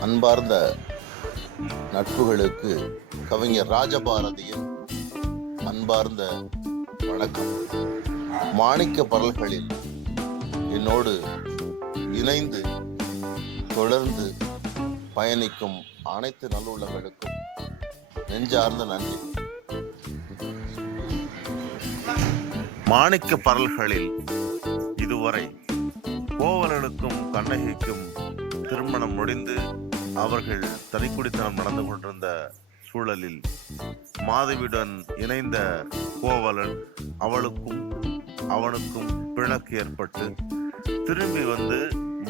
அன்பார்ந்த நட்புகளுக்கு கவிஞர் ராஜபாரதியின் அன்பார்ந்த வணக்கம். மாணிக்க பரல்களில் என்னோடு இணைந்து தொடர்ந்து பயணிக்கும் அனைத்து நல்லுள்ளங்களுக்கும் நெஞ்சார்ந்த நன்றி. மாணிக்க பரல்களில் இதுவரை கோவலனுக்கும் கண்ணகிக்கும் திருமணம் முடிந்து அவர்கள் தனிக்குடித்தனம் நடந்து கொண்டிருந்த சூழலில் மாதவியுடன் இணைந்த கோவலன் அவளுக்கும் அவனுக்கும் பிணக்கு ஏற்பட்டு திரும்பி வந்து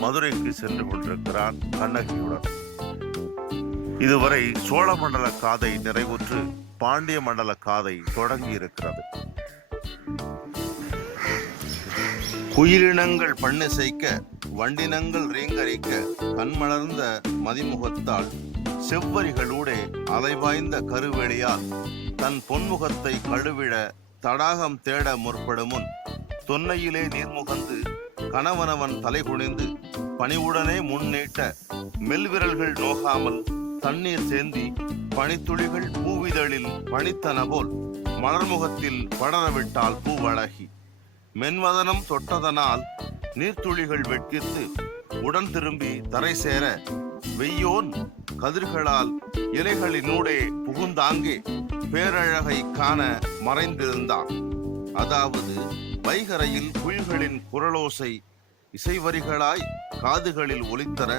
மதுரைக்கு சென்று கொண்டிருக்கிறான் கண்ணகியுடன். இதுவரை சோழ மண்டல காதை நிறைவுற்று பாண்டிய மண்டல காதை தொடங்கி இருக்கிறது குயிலினங்கள் பண்ணிசைக்க வண்டினங்கள் ரீங்கரிக்க கண்மலர்ந்த மதிமுகத்தால் செவ்வரிகளூடே அலைவாய்ந்த கருவெளியால் தன் பொன்முகத்தை கழுவிட தடாகம் தேட முற்படுமுன் தொன்னையிலே நீர்முகந்து கணவனவன் தலை குனிந்து பணிவுடனே முன்னீட்ட மெல்விரல்கள் நோகாமல் தண்ணீர் சேந்தி பனித்துளிகள் பூவிதழில் பனித்தன போல் மலர்முகத்தில் படரவிட்டால் பூவழகி. மென்வதனம் தொட்டதனால் நீர்த்துளிகள் வெட்கித்து உடன் திரும்பி தரை சேர வெய்யோன் கதிர்களால் இலைகளினூடே புகுந்தாங்கே பேரழகை காண மறைந்திருந்தான். அதாவது வைகரையில் குயில்களின் குரலோசை இசைவரிகளாய் காதுகளில் ஒலித்தன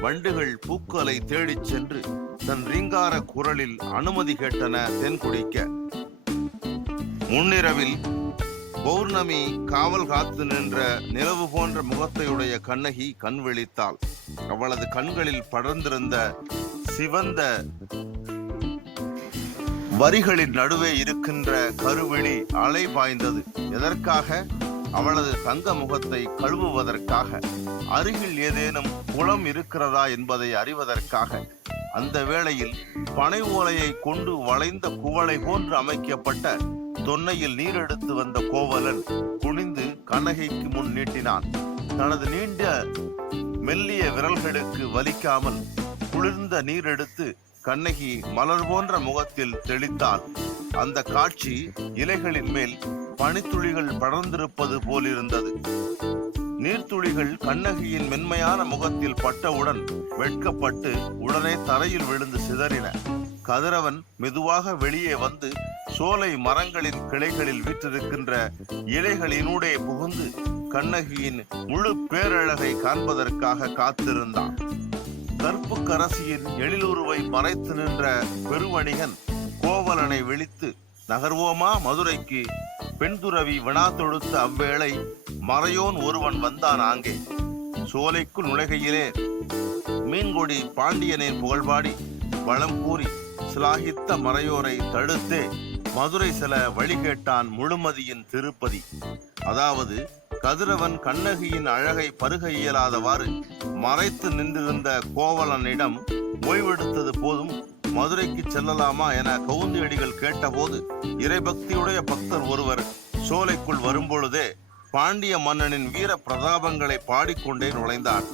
வண்டுகள் பூக்களை தேடிச் சென்று தன் ரீங்கார குரலில் அனுமதி கேட்டன தென்குடிக்க. முன்னிரவில் பௌர்ணமி காவல் காத்து நின்ற நிலவு போன்ற முகத்தையுடைய கண்ணகி கண் விழித்தாள். அவளது கண்களில் படர்ந்திருந்த சிவந்த வரிகளின் நடுவே இருக்கின்ற கருவிழி அலை பாய்ந்தது. எதற்காக? அவளது தங்க முகத்தை கழுவுவதற்காக. அருகில் ஏதேனும் குளம் இருக்கிறதா என்பதை அறிவதற்காக. அந்த வேளையில் பனை ஓலையை கொண்டு வளைந்த குவளை போன்று அமைக்கப்பட்ட தொன்னையில் நீர் எடுத்து வந்த கோவலன் குனிந்து கண்ணகைக்கு முன் நீட்டினான். தனது நீண்ட மெல்லிய விரல்களுக்கு வலிக்காமல் குளிர்ந்த நீர் எடுத்து கண்ணகி மலர் போன்ற முகத்தில் தெளித்தாள் அந்த காட்சி இலைகளின் மேல் பனித்துளிகள் படர்ந்திருப்பது போலிருந்தது. நீர்த்துளிகள் கண்ணகியின் மென்மையான முகத்தில் பட்டவுடன் வெட்கப்பட்டு உடனே தரையில் விழுந்து சிதறின. கதிரவன் மெதுவாக வெளியே வந்து சோலை மரங்களின் கிளைகளில் வீற்றிருக்கின்ற இலைகளினூடே புகுந்து கண்ணகியின் முழு பேரழகை காண்பதற்காக காத்திருந்தான். கற்பு கரசியின் எழிலுருவை மறைத்து நின்ற பெருவணிகன் கோவலனை விழித்து நகர்வோமா மதுரைக்கு? பெண்துறவி வினா தொடுத்த அவ்வேளை மறையோன் ஒருவன் வந்தான் ஆங்கே. சோலைக்குள் நுழைகையிலே மீன்கொடி பாண்டியனின் புகழ்பாடி வளம் கூறி சிலாகித்த மறையோரை தடுத்தே மதுரை செல வழி கேட்டான் முழுமதியின் திருப்பதி. அதாவது கதிரவன் கண்ணகியின் அழகை பருக இயலாதவாறு மறைத்து நின்றிருந்த கோவலனிடம் ஓய்வெடுத்தது போதும் மதுரைக்கு செல்லலாமா என கவுந்தியடிகள் கேட்டபோது இறைபக்தியுடைய பக்தர் ஒருவர் சோலைக்குள் வரும்பொழுதே பாண்டிய மன்னனின் வீர பிரதாபங்களை பாடிக்கொண்டே நுழைந்தார்.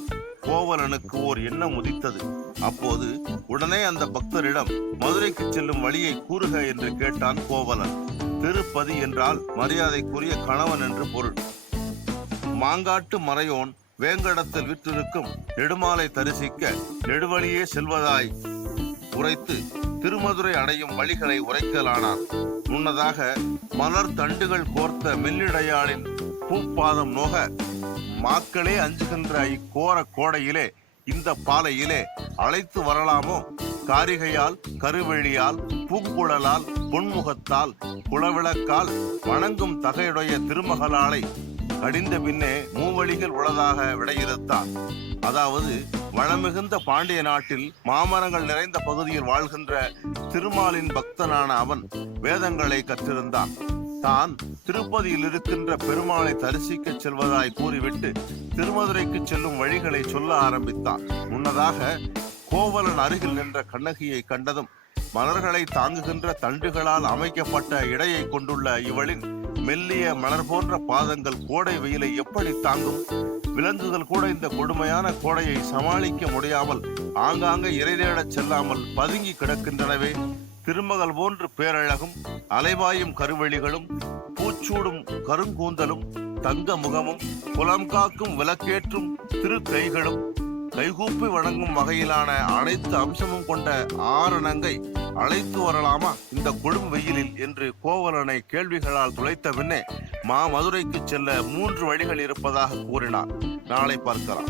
கோவலனுக்கு ஓர் எண்ணம் உதித்தது. அப்போது உடனே அந்த பக்தரிடம் மதுரைக்கு செல்லும் வழியை கூறுக என்று கேட்டான் கோவலன். திருப்பதி என்றால் மரியாதைக்குரிய கணவன் என்று பொருள். மாங்காட்டு மறையோன் வேங்கடத்தில் விற்றிருக்கும் நெடுமாலை தரிசிக்க நெடுவழியே செல்வதாய் உரைத்து திருமதுரை அடையும் வழிகளை உரைக்கலானார் முன்னதாக மலர் தண்டுகள் கோர்த்த மெல்லிடையாளின் பூப்பாதம் நோக மாக்களே அஞ்சுகின்ற இக்கோர கோடையிலே இந்த பாலையிலே அழைத்து வரலாமோ? காரிகையால் கருவெளியால் பூங்குழலால் பொன்முகத்தால் குளவிளக்கால் வணங்கும் தகையுடைய திருமகளாலை கடிந்த பின்னே மூவழிகள் உள்ளதாக விடையிறுத்தார் அதாவது வளமிகுந்த பாண்டிய நாட்டில் மாமரங்கள் நிறைந்த பகுதியில் வாழ்கின்ற திருமாலின் பக்தனான அவன் வேதங்களை கற்றிருந்தான். தான் திருப்பதியில் இருக்கின்ற பெருமாளை தரிசிக்கச் செல்வதாய் கூறிவிட்டு திருமதுரைக்கு செல்லும் வழிகளை சொல்ல ஆரம்பித்தான். முன்னதாக கோவலன் அருகில் நின்ற கண்ணகியை கண்டதும் மலர்களை தாங்குகின்ற தண்டுகளால் அமைக்கப்பட்ட இடையை கொண்டுள்ள இவளின் மெல்லிய மலர் போன்ற பாதங்கள் கோடை வெயிலை எப்படி தாங்கும்? விலங்குகள் கூட இந்த கொடுமையான கோடையை சமாளிக்க முடியாமல் ஆங்காங்கே இறைதேடச் செல்லாமல் பதுங்கி கிடக்கின்றனவே. திருமகள் போன்று பேரழகும் அலைவாயும் கருவெளிகளும் பூச்சூடும் கருங்கூந்தலும் தங்க முகமும் புலம் காக்கும் விளக்கேற்றும் திரு கைகளும் கைகூப்பி வழங்கும் வகையிலான அனைத்து அம்சமும் கொண்ட ஆரணங்கை அழைத்து வரலாமா? இந்த கொடும் வெயிலில் என்று கோவலனை கேள்விகளால் துளைத்த பின்னே மாமதுரைக்கு செல்ல மூன்று வழிகள் இருப்பதாக கூறினார் நாளை பார்க்கலாம்.